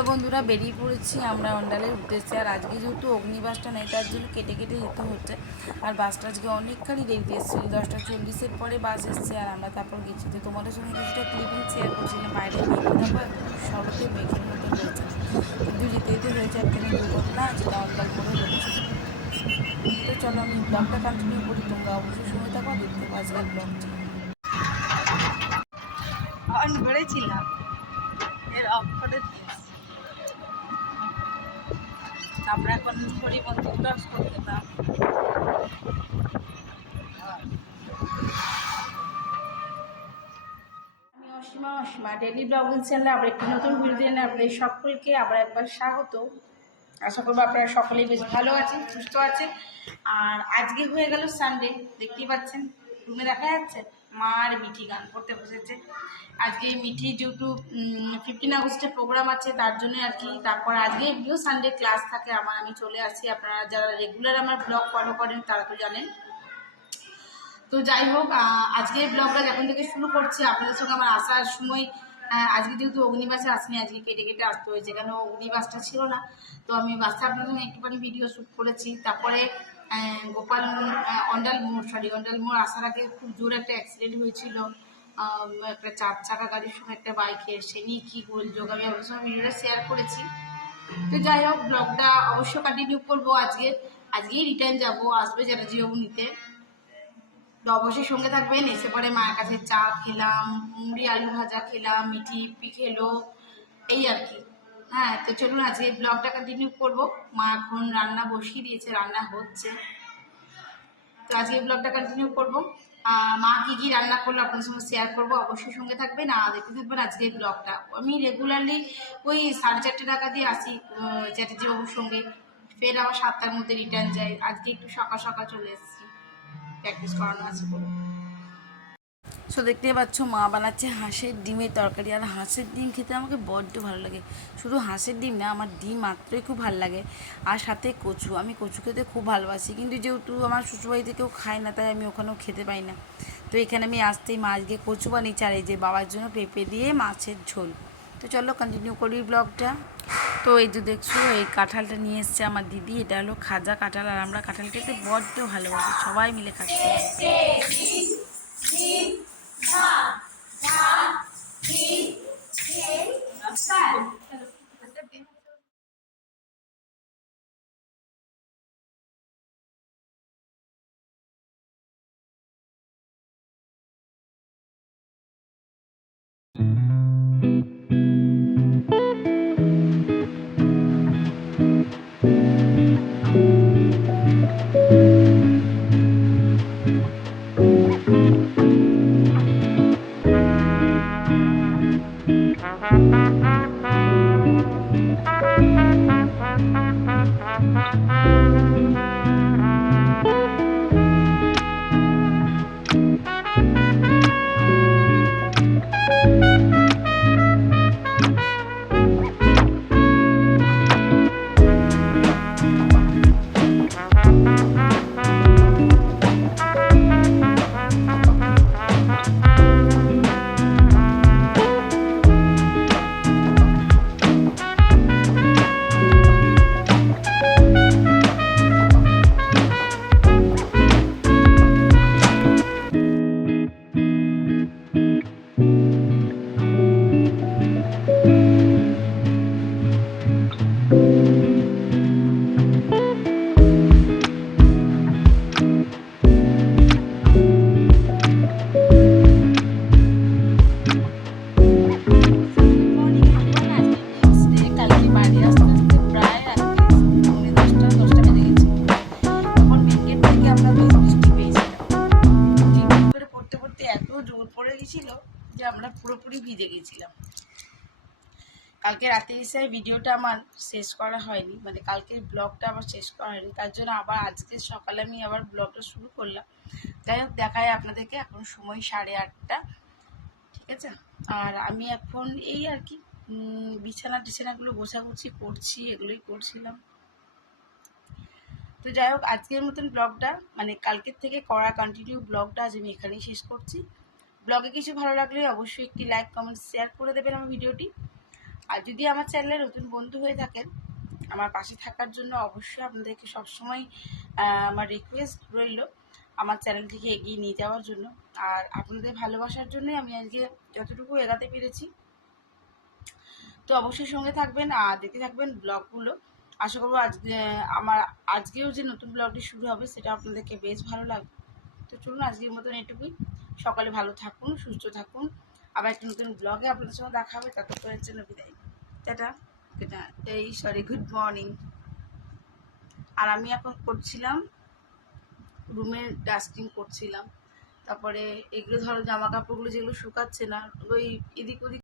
তো বন্ধুরা বেরিয়ে পড়েছি আমরা অন্ডালের উদ্দেশ্যে। আর আজকে যেহেতু অগ্নিবাসটা নেই তার জন্য কেটে কেটে যেতে হচ্ছে। আর বাসটা আজকে অনেকখানি দেরিতে এসেছিল, 10টা 40-এর পরে বাস এসছে। আর আমরা তারপর গেছি, তো তোমাদের সঙ্গে কিছুটা ক্লিপিং শেয়ার করছিলাম। বাইরে মেঘে দেখো একদম শরতে মেঘের মতন রয়েছে, কিন্তু যেতে যেতে হয়েছে একখানি দুর্ঘটনা, যেটা অন্ডাল মোড়ে ঘটেছিল। তো চলো আমি ব্লগটা কন্টিনিউ করি, তোমরা অবশ্যই সময় থাকো দেখতে পাবো আজকের ব্লগটি। অন করেছিলাম, এর অফ করে দিয়েছি। আমরা এখন পরিবর্তন ক্রস করতে পারতাম। আমি অসীমা ডেইলি ব্লগিং চ্যানেলে আবার একটি নতুন ভিডিও নিয়ে আপনাদের সকলকে আবার একবার স্বাগত। আশা করবো আপনারা সকলেই বেশ ভালো আছেন, সুস্থ আছেন। আর আজকে হয়ে গেল সানডে, দেখতেই পাচ্ছেন রুমে দেখা যাচ্ছে মা আর মিঠি গান করতে বসেছে। আজকে মিঠি যেহেতু 15 আগস্টে প্রোগ্রাম আছে তার জন্য আর কি। তারপর আজকে এমনিও সানডে ক্লাস থাকে আমার, আমি চলে আসি। আপনারা যারা রেগুলার আমার ব্লগ ফলো করেন তারা তো জানেন। তো যাই হোক, আজকে ব্লগটা যখন থেকে শুরু করছি আপনাদের সঙ্গে আমার আসার সময়, আজকে যেহেতু অগ্নিবাসে আসেনি, আজকে কেটে কেটে আসতে হয়েছে, কেন অগ্নিবাসটা ছিল না। তো আমি বাসটা আপনাদের সঙ্গে একটুখানি ভিডিও শ্যুট করেছি। তারপরে গোপাল অন্ডাল মোড় আসার আগে খুব জোর একটা অ্যাক্সিডেন্ট হয়েছিল, একটা 4 চাকা গাড়ির সঙ্গে একটা বাইকের। সে নিয়ে কী গোলযোগ আমি আপনাদের সঙ্গে ভিডিওটা শেয়ার করেছি। তো যাই হোক, ব্লগটা অবশ্যই কন্টিনিউ করবো। আজকেই রিটার্ন যাবো, আসবে যারা জিও নিতে। তো অবশ্যই সঙ্গে থাকবেন। এসে পরে মায়ের কাছে চা খেলাম, মুড়ি আলু ভাজা খেলাম, মিঠি ইপি খেলো, এই আর কি। হ্যাঁ, তো চলুন আজকে ব্লগটা কন্টিনিউ করবো। মা এখন রান্না বসিয়ে দিয়েছে, রান্না হচ্ছে। তো আজকে ব্লগটা কন্টিনিউ করবো। মা কি রান্না করলো আপনার সঙ্গে শেয়ার করবো, অবশ্যই সঙ্গে থাকবেন আর দেখতে থাকবেন আজকের ব্লগটা। আমি রেগুলারলি ওই 4:30 টাকা দিয়ে আসি চ্যাটার্জি বাবুর সঙ্গে, ফের আবার 7টার মধ্যে রিটার্ন যাই। আজকে একটু সকাল সকাল চলে এসেছি, প্র্যাকটিস করানো আছে বলে। সো দেখতেই পাচ্ছ মা বানাচ্ছে হাঁসের ডিমের তরকারি। আর হাঁসের ডিম খেতে আমাকে বড্ড ভালো লাগে। শুধু হাঁসের ডিম না, আমার ডিম মাত্রই খুব ভালো লাগে। আর সাথে কচু, আমি কচু খেতে খুব ভালোবাসি, কিন্তু যেহেতু আমার শ্বশুরবাড়িতে কেউ খায় না তাই আমি ওখানেও খেতে পাই না। তো এখানে আমি আসতেই মা আজকে কচু বানিয়েছি, আর এই যে বাবার জন্য পেঁপে দিয়ে মাছের ঝোল। তো চলো কন্টিনিউ করি ব্লগটা। তো এই যে দেখছো এই কাঁঠালটা নিয়ে এসছে আমার দিদি, এটা হলো খাজা কাঁঠাল। আর আমরা কাঁঠাল খেতে বড্ড ভালোবাসি, সবাই মিলে খাচ্ছি। যে আমরা পুরোপুরি ভিজে গেছিলাম। কালকে রাতে এসে ভিডিওটা আমার শেষ করা হয়নি, মানে কালকের ব্লগটা আমার শেষ করা হয়নি, তার জন্য আবার আজকে সকালে আমি আবার ব্লগটা শুরু করলাম। যাই হোক, দেখায় আপনাদেরকে। এখন সময় 8:30, ঠিক আছে। আর আমি এখন এই আর কি বিছানাগুলো গোছাগুছি করছি, এগুলোই করছিলাম। তো যাই হোক, আজকের মতন ব্লগটা মানে কালকের থেকে করা কন্টিনিউ ব্লগটা আজ আমি এখানেই শেষ করছি। ব্লগে কিছু ভালো লাগলে অবশ্যই একটি লাইক কমেন্ট শেয়ার করে দেবেন আমার ভিডিওটি। আর যদি আমার চ্যানেলে নতুন বন্ধু হয়ে থাকেন, আমার পাশে থাকার জন্য অবশ্যই আপনাদেরকে সবসময় আমার রিকোয়েস্ট রইল আমার চ্যানেলটিকে এগিয়ে নিয়ে যাওয়ার জন্য। আর আপনাদের ভালোবাসার জন্যই আমি আজকে যতটুকু এগাতে পেরেছি। তো অবশ্যই সঙ্গে থাকবেন আর দেখতে থাকবেন ব্লগগুলো। আশা করবো আজকেও যে নতুন ব্লগটি শুরু হবে সেটা আপনাদেরকে বেশ ভালো লাগবে। তো চলুন আজকের মতন এটুকুই। সকালে ভালো থাকুন, সুস্থ থাকুন। আবার একটা নতুন ব্লগে আপনাদের সঙ্গে দেখা হবে। ততক্ষণের জন্য বিদায়। টাটা। Good morning. আর আমি এখন করছিলাম রুমের ডাস্টিং করছিলাম। তারপরে এগুলো ধরো জামা কাপড়গুলো যেগুলো শুকাচ্ছে না, ওই এদিক ওদিক